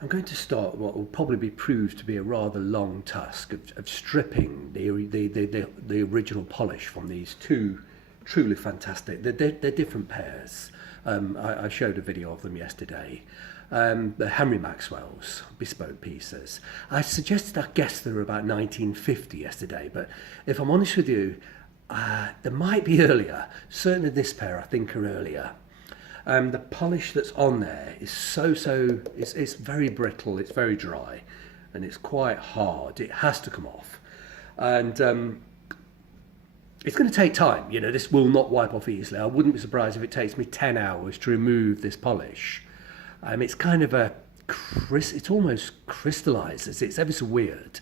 I'm going to start what will probably be proved to be a rather long task of stripping the original polish from these two truly fantastic, they're different pairs. I showed a video of them yesterday. The Henry Maxwell's bespoke pieces. I guessed they were about 1950 yesterday, but if I'm honest with you, they might be earlier. Certainly this pair I think are earlier. The polish that's on there is it's very brittle, it's very dry, and it's quite hard. It has to come off. And it's going to take time. You know, this will not wipe off easily. I wouldn't be surprised if it takes me 10 hours to remove this polish. It's kind of it almost crystallizes. It's ever so weird.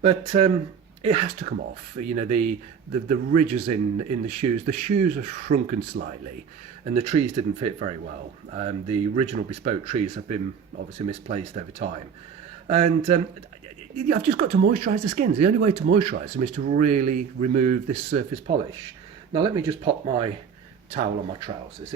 But it has to come off. You know, the ridges in the shoes are shrunken slightly, and the trees didn't fit very well. The original bespoke trees have been obviously misplaced over time, and I've just got to moisturise the skins. The only way to moisturise them is to really remove this surface polish. Now let me just pop my towel on my trousers.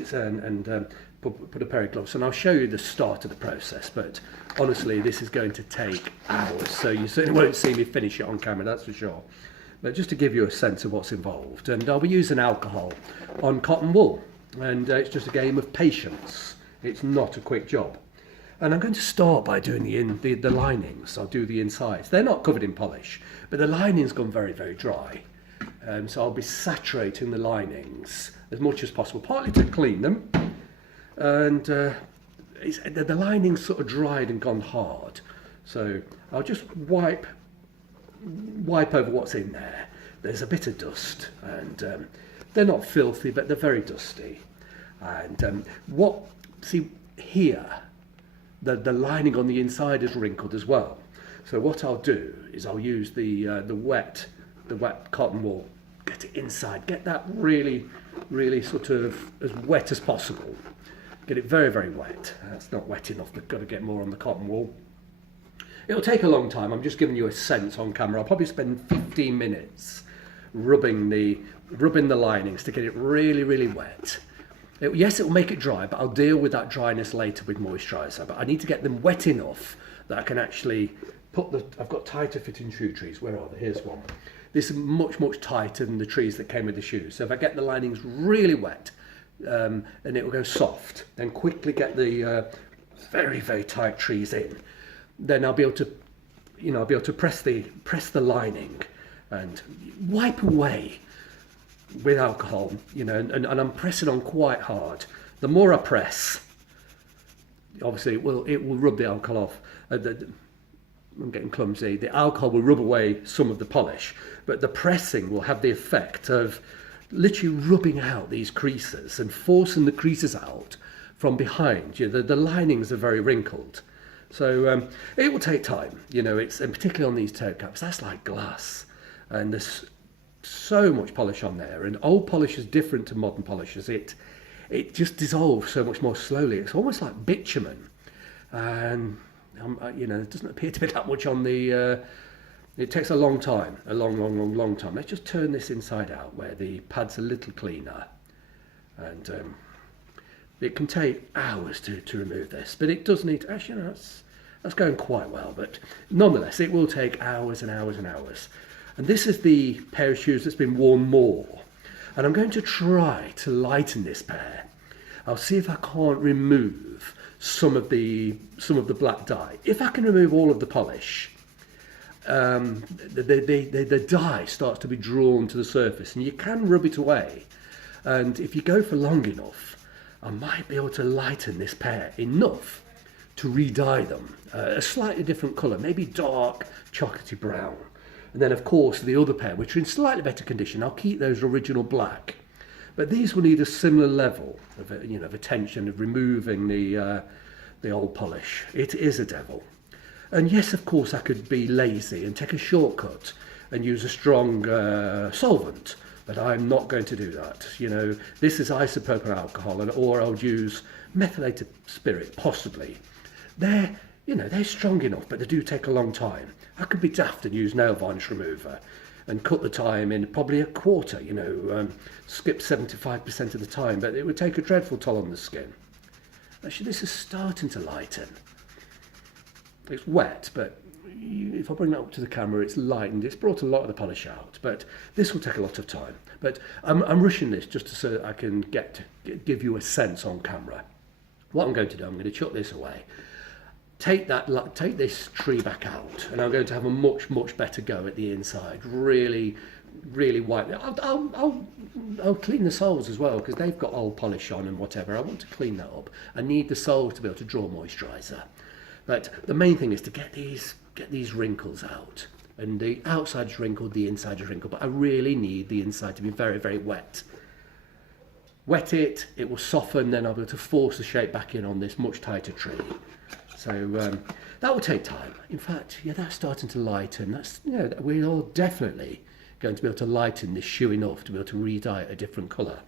Put a pair of gloves, and I'll show you the start of the process. But honestly, this is going to take hours, so you certainly won't see me finish it on camera, that's for sure. But just to give you a sense of what's involved, and I'll be using alcohol on cotton wool, and it's just a game of patience. It's not a quick job. And I'm going to start by doing the linings. I'll do the insides. They're not covered in polish, but the lining's gone very, very dry. So I'll be saturating the linings as much as possible, partly to clean them, and the lining's sort of dried and gone hard. So I'll just wipe over what's in there. There's a bit of dust, and they're not filthy, but they're very dusty. And see here, the lining on the inside is wrinkled as well. So what I'll do is I'll use the wet cotton wool, get it inside, get that really, really sort of as wet as possible. Get it very, very wet. That's not wet enough. We've got to get more on the cotton wool. It'll take a long time. I'm just giving you a sense on camera. I'll probably spend 15 minutes rubbing the linings to get it really, really wet. Yes, it will make it dry, but I'll deal with that dryness later with moisturiser. But I need to get them wet enough that I can actually I've got tighter fitting shoe trees. Where are they? Here's one. This is much, much tighter than the trees that came with the shoes. So if I get the linings really wet, and it will go soft, then quickly get the very, very tight trees in, then I'll be able to press the lining and wipe away with alcohol, and I'm pressing on quite hard. The more I press, obviously it will rub the alcohol off. I'm getting clumsy. The alcohol will rub away some of the polish, but the pressing will have the effect of literally rubbing out these creases and forcing the creases out from behind. The linings are very wrinkled, so it will take time. And particularly on these toe caps, that's like glass, and there's so much polish on there. And old polish is different to modern polishes. It just dissolves so much more slowly. It's almost like bitumen, and it doesn't appear to be that much on the. It takes a long time, a long time. Let's just turn this inside out where the pad's a little cleaner, and it can take hours to remove this, but it does need. Actually, that's going quite well, but nonetheless, it will take hours and hours and hours. And this is the pair of shoes that's been worn more, and I'm going to try to lighten this pair. I'll see if I can't remove some of the black dye. If I can remove all of the polish, the dye starts to be drawn to the surface, and you can rub it away. And if you go for long enough, I might be able to lighten this pair enough to re-dye them a slightly different colour, maybe dark chocolatey brown. And then of course the other pair, which are in slightly better condition, I'll keep those original black, but these will need a similar level of attention, of removing the old polish. It is a devil. And yes, of course, I could be lazy and take a shortcut and use a strong solvent, but I'm not going to do that. This is isopropyl alcohol, or I'll use methylated spirit, possibly. They're strong enough, but they do take a long time. I could be daft and use nail varnish remover and cut the time in probably a quarter, skip 75% of the time, but it would take a dreadful toll on the skin. Actually, this is starting to lighten. it's wet, but if I bring that up to the camera, it's lightened. It's brought a lot of the polish out, but this will take a lot of time. But I'm rushing this just so that I can give you a sense on camera. What I'm going to do, I'm going to chuck this away, take this tree back out, and I'm going to have a much better go at the inside. Really white. I'll clean the soles as well, because they've got old polish on and whatever. I want to clean that up. I need the soles to be able to draw moisturiser. But the main thing is to get these wrinkles out. And the outside is wrinkled, the inside is wrinkled, but I really need the inside to be very wet. Wet it, it will soften, then I'll be able to force the shape back in on this much tighter tree. So that will take time. In fact, yeah, that's starting to lighten. We're all definitely going to be able to lighten this shoe enough to be able to re-dye it a different colour.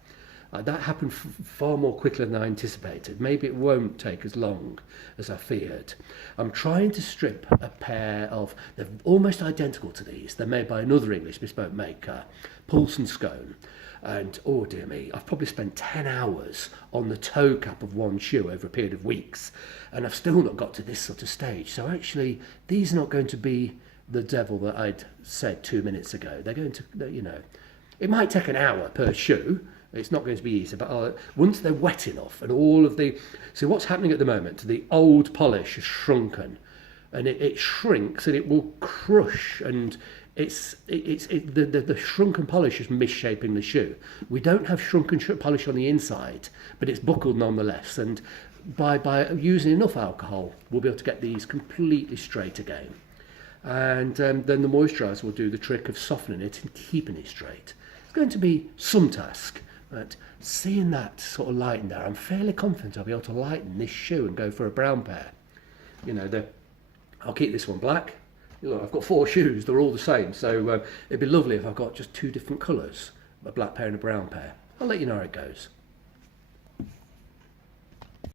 That happened far more quickly than I anticipated. Maybe it won't take as long as I feared. I'm trying to strip a pair of, they're almost identical to these. They're made by another English bespoke maker, Poulsen Scone. And oh dear me, I've probably spent 10 hours on the toe cap of one shoe over a period of weeks, and I've still not got to this sort of stage. So actually, these are not going to be the devil that I'd said 2 minutes ago. They're going to, it might take an hour per shoe. It's not going to be easy, but once they're wet enough and all of the... So what's happening at the moment, the old polish has shrunken, and it shrinks and it will crush, and the shrunken polish is misshaping the shoe. We don't have shrunken polish on the inside, but it's buckled nonetheless, and by using enough alcohol, we'll be able to get these completely straight again. And then the moisturiser will do the trick of softening it and keeping it straight. It's going to be some task. But seeing that sort of lighten there, I'm fairly confident I'll be able to lighten this shoe and go for a brown pair. I'll keep this one black. Look, I've got 4 shoes, they're all the same, so it'd be lovely if I've got just 2 different colours, a black pair and a brown pair. I'll let you know how it goes.